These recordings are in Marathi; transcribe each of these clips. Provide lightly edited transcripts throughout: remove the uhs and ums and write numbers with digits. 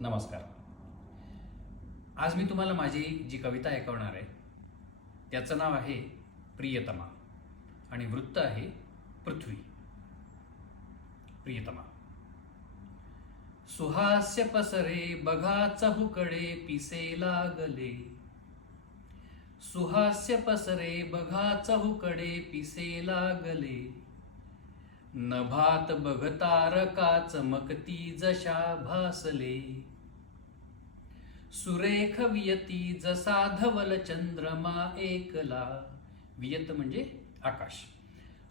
नमस्कार. आज मी तुम्हाला माझी जी कविता ऐकवणार आहे त्याचं नाव आहे प्रियतमा आणि वृत्त आहे पृथ्वी. प्रियतमा. सुहास्य पसरे बघा चहूकडे पिसे लागले. सुहास्य पसरे बघा चहूकडे पिसे लागले. नभात बघतारका चमकती जशा भासले. सुरेख वियती जसा धवल चंद्रमा एकला. वियत म्हणजे आकाश.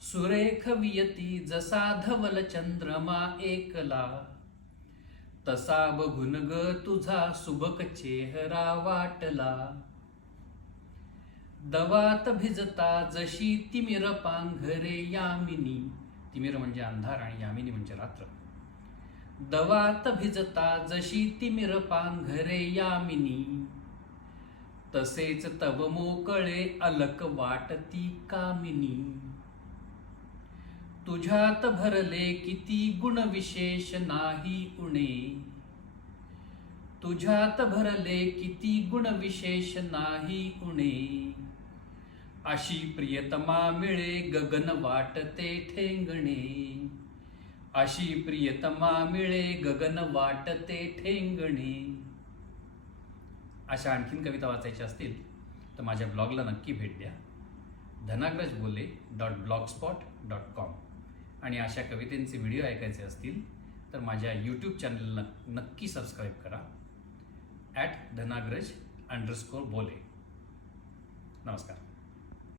सुरेख वियती जसा धवल चंद्रमा एकला. तसा बघून ग तुझा सुबक चेहरा वाटला. दवात भिजता जशी तिमिर पांघरे यामिनी. तिमिर म्हणजे अंधार आणि यामिनी म्हणजे रात्र. दवात भिजता जशी तिमिर पांघरे यामिनी. तसेच तव मोकळे अलक वाटती कामिनी. तुझ्यात भरले किती गुण विशेष नाही उणे. तुझ्यात भरले किती गुण विशेष नाही उणे. अशी प्रियतमा मिळे गगन वाटते ठेंगणे. अशी प्रियतमा मिळे गगन वाटते ठेंगणे. अशा आणखीन कविता वाचायच्या असतील तर माझ्या ब्लॉगला नक्की भेट द्या. dhanagrajbole.blogspot.com. आणि अशा कवितेंचे व्हिडिओ ऐकायचे असतील तर माझ्या यूट्यूब चॅनलला नक्की सबस्क्राईब करा. @dhanagraj_bole. नमस्कार.